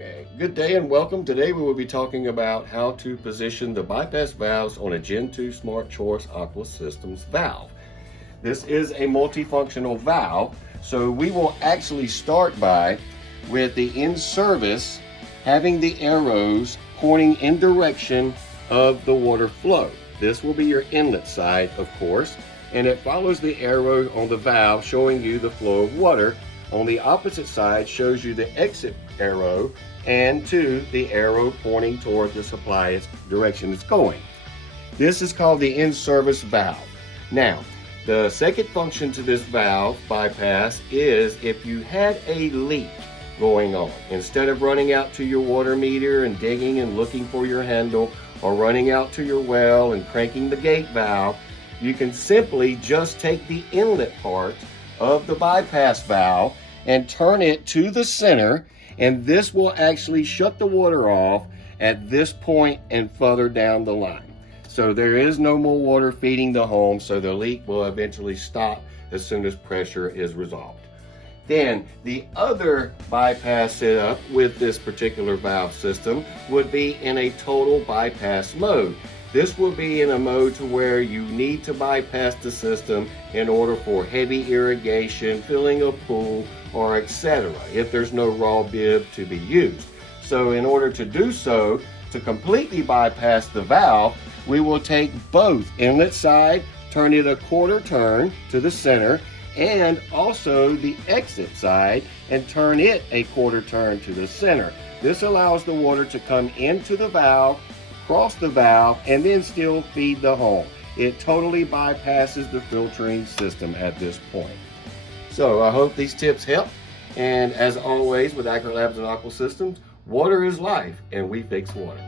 Okay, good day and welcome. Today we will be talking about how to position the bypass valves on a Gen 2 Smart Choice Aqua Systems valve. This is a multifunctional valve, so we will actually start with the in-service having the arrows pointing in direction of the water flow. This will be your inlet side, of course, and it follows the arrow on the valve showing you the flow of water. On the opposite side shows you the exit arrow and the arrow pointing toward the supply direction it's going. This is called the in-service valve. Now, the second function to this valve bypass is if you had a leak going on, instead of running out to your water meter and digging and looking for your handle, or running out to your well and cranking the gate valve, you can simply just take the inlet part of the bypass valve and turn it to the center, and this will actually shut the water off at this point and further down the line. So there is no more water feeding the home, so the leak will eventually stop as soon as pressure is resolved. Then the other bypass setup with this particular valve system would be in a total bypass mode. This will be in a mode to where you need to bypass the system in order for heavy irrigation, filling a pool, or etc. if there's no raw bib to be used. So in order to do so, to completely bypass the valve, we will take both inlet side, turn it a quarter turn to the center, and also the exit side and turn it a quarter turn to the center. This allows the water to come into the valve, cross the valve, and then still feed the home. It totally bypasses the filtering system at this point. So I hope these tips help. And as always with Ackuritlabs and Aqua Systems, water is life, and we fix water.